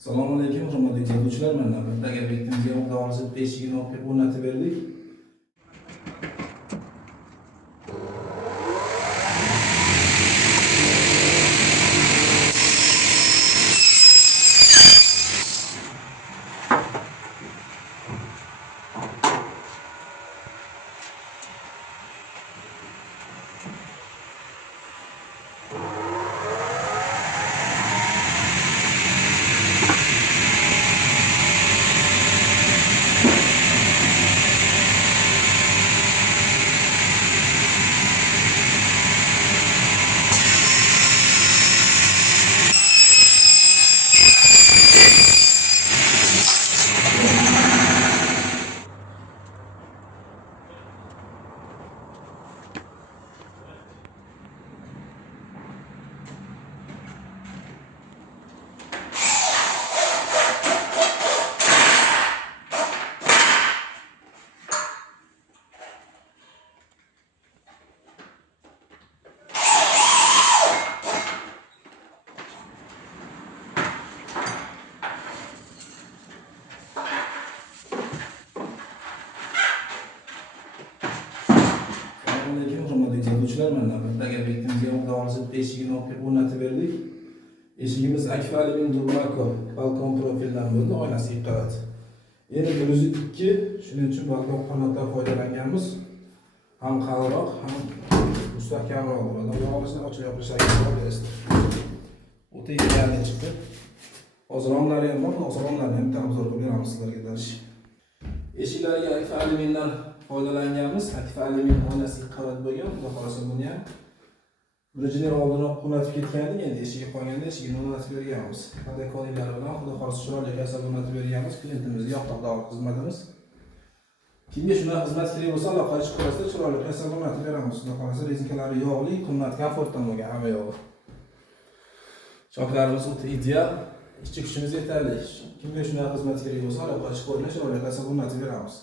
Assalomu alaykum, hurmatli ijrochilar. Mana navbatdagi obyektimizga davomsiz eshigini o'rnatib berdik. Assalomu alaykum, hurmatli ijrochilar. Mana navbatdagi obyektimizga davomsiz eshigini o'rnatib berdik. Eshigimiz akfa alyumin durmako balkon profildan bo'ldi, oynasi ikki qavat. Endi o'zi 2, shuning uchun balkon qanotdan foydalanganmiz. Ham qalinroq, ham mustahkamroq bo'ladi. Yog'ochni ochib yopishlarga to'g'ri berasiz. O'ta yangi chiqdi. Hozir romlari ham bor, hozir romlarni ham ta'mirlab qilib beramiz sizlarga darish. Eshiklariga akfa alyumindan foydalanganmiz. Akfa alyumin oynasi ikki qavat bo'lgan. Xudo xolasa buni ham Brijning oldinoq o'rnatib ketgandik, endi eshigiga qolganda eshigini o'rnatib berganmiz. Adekolilari bilan xudo xolasa chiroyli kasal o'rnatib berganmiz. Klientimizga yoqtirdi xizmatimiz. Kimga shunday xizmat kerak bo'lsa, aloqaga chiqib qolsa, chiroyli kasal o'rnatib beramiz. Xudo xolasa rezinkalari yog'li, qimmat, komfortdan bo'lgan hamma yog'i. Choklarimiz o'ta ideal, ishchi kuchimiz yetarli. Kimga shunday xizmat kerak bo'lsa, aloqaga chiqib qo'yinglar, chiroyli kasal o'rnatib beramiz.